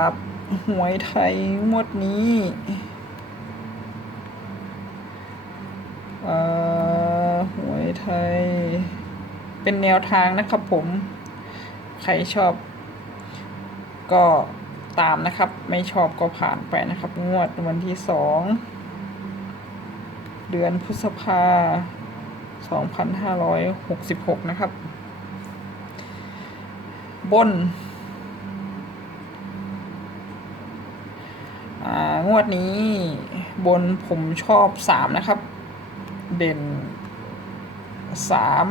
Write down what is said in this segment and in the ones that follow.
รับหวยไทยงวดนี้เอ่อหวยไทย เป็นแนวทางนะครับผม ใครชอบก็ตามนะครับ ไม่ชอบก็ผ่านไปนะครับ งวดวันที่สองเดือนพฤษภาสองพันห้าร้อยหกสิบหกนะครับ บน อ่า งวดนี้ บนผมชอบสามนะครับ เด่นสาม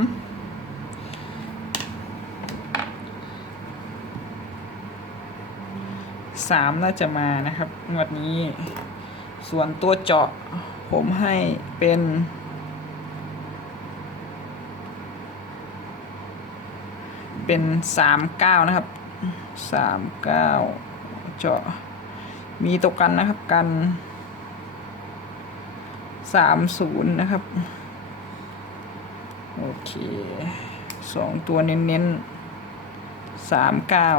สามน่าจะมานะครับ งวดนี้ ส่วนตัวเจาะ ผมให้เป็นเป็นสามเก้านะครับสามเก้าเจาะ มีตกกันนะครับกันสามศูนย์นะครับ โอเคสองตัวเน้นๆสามเก้า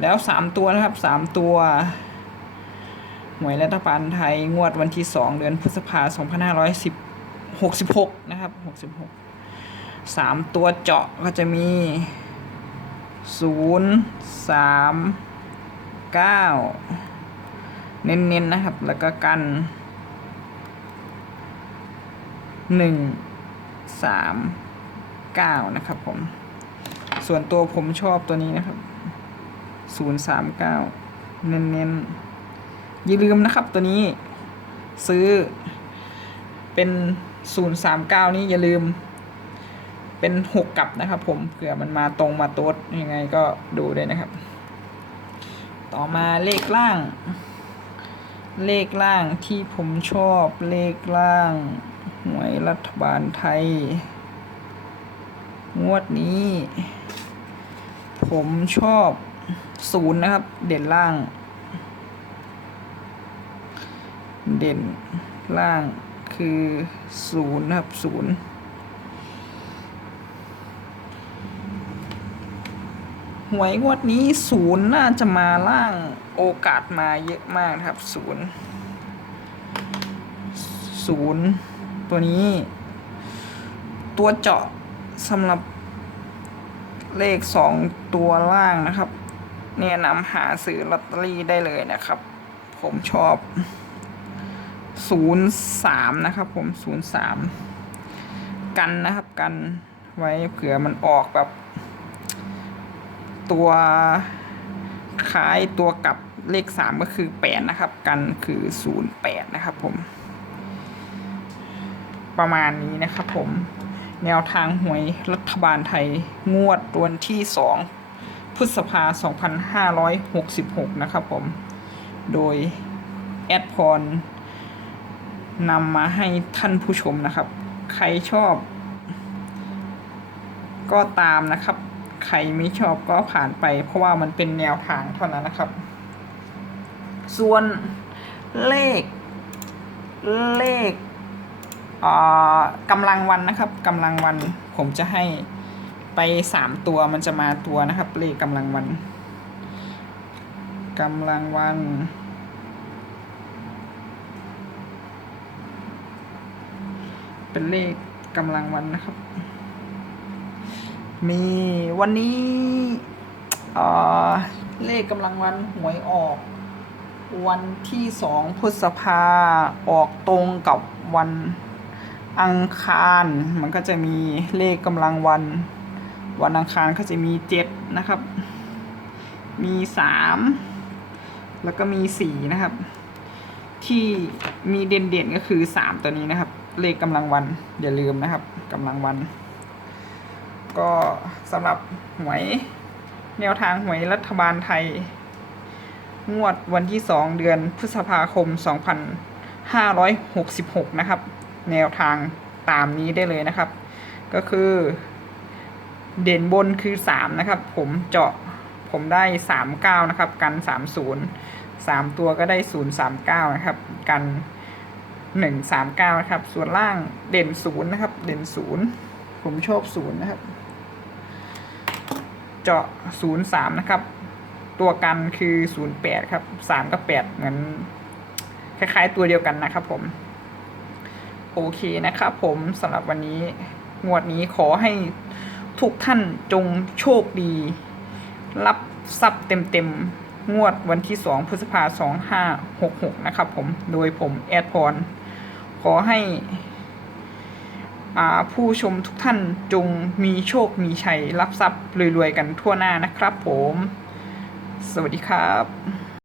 แล้วสามตัวนะครับสามตัวหวยรัฐบาลไทยงวดวันที่สองเดือนพฤษภาสองพันห้าร้อยสิบหกสิบหกนะครับหกสิบหกสามตัวเจาะก็จะมีศูนย์สาม เก้าเน้นๆนะครับ แล้วก็กันหนึ่งสามเก้านะครับผม ส่วนตัวผมชอบตัวนี้นะครับศูนย์สามเก้าเน้นๆ อย่าลืมนะครับตัวนี้ซื้อเป็นศูนย์สามเก้านี้อย่าลืม เป็นหกกลับนะครับผมเผื่อมันมาตรงมาโต๊ดยังไงก็ดูด้วยนะครับ ต่อมาเลขล่าง เลขล่างที่ผมชอบเลขล่างหวยรัฐบาลไทย งวดนี้ ผมชอบศูนย์นะครับ เด่นล่าง เด่นล่างคือศูนย์นะครับศูนย์ หวยงวดนี้ศูนย์น่าจะมาล่างโอกาสมาเยอะมากนะครับศูนย์ศูนย์ตัวนี้ ตัวเจาะสำหรับเลขสองตัวล่างนะครับเนี่ยนำหาซื้อลอตเตอรี่ได้เลยนะครับ ผมชอบศูนย์สามนะครับ ผมศูนย์สามกันนะครับกันไว้เผื่อมันออกแบบ ตัวคล้ายตัวกับเลขสามก็คือแปดนะครับ กันคือศูนย์แปดนะครับผม ประมาณนี้นะครับผม แนวทางหวยรัฐบาลไทยงวดวันที่สองพฤษภาสองพันห้าร้อยหกสิบหกนะครับผม โดย แอดพรนำมาให้ท่านผู้ชมนะครับ ใครชอบ ก็ตามนะครับ ใครไม่ชอบก็ผ่านไป เพราะว่ามันเป็นแนวทางเท่านั้นนะครับ ส่วนเลข เลขอ่ากำลังวันนะครับกำลังวันผมจะให้ไปสามตัวมันจะมาตัวนะครับ เลขกำลังวันกำลังวัน เป็นเลขกำลังวันนะครับ มีวันนี้เลขกำลังวันหวยออก วันที่สองพฤษภาออกตรงกับวันอังคาร มันก็จะมีเลขกำลังวัน วันอังคารก็จะมีเจ็ดนะครับ มีสามแล้วก็มีสี่นะครับ ที่มีเด่นๆก็คือสามตัวนี้นะครับ เลขกำลังวันอย่าลืมนะครับกำลังวัน ก็สำหรับหวยแนวทางหวยรัฐบาลไทย งวดวันที่สองเดือนพฤษภาคม 2566 นะครับ แนวทางตามนี้ได้เลยนะครับ ก็คือเด่นบนคือ 3 นะครับ ผมเจาะผมได้ 39 นะครับ กัน 30 3 ตัวก็ได้ 039 นะครับ กัน 139 นะครับ ส่วนล่างเด่น 0 นะครับ เด่น 0 ผมชอบ 0 นะครับ เจาะ 03 นะครับ ตัวกันคือศูนย์แปดครับสามกับแปดเหมือน คล้ายๆตัวเดียวกันนะครับผม โอเคนะครับผมสำหรับวันนี้ งวดนี้ขอให้ทุกท่านจงโชคดี รับทรัพย์เต็มๆ งวดวันที่ 2 พฤษภาสองห้าหกหกนะครับผม โดยผมแอดพร ขอให้ ผู้ชมทุกท่านจงมีโชคมีชัยรับทรัพย์รวยๆกันทั่วหน้านะครับผม สวัสดีครับ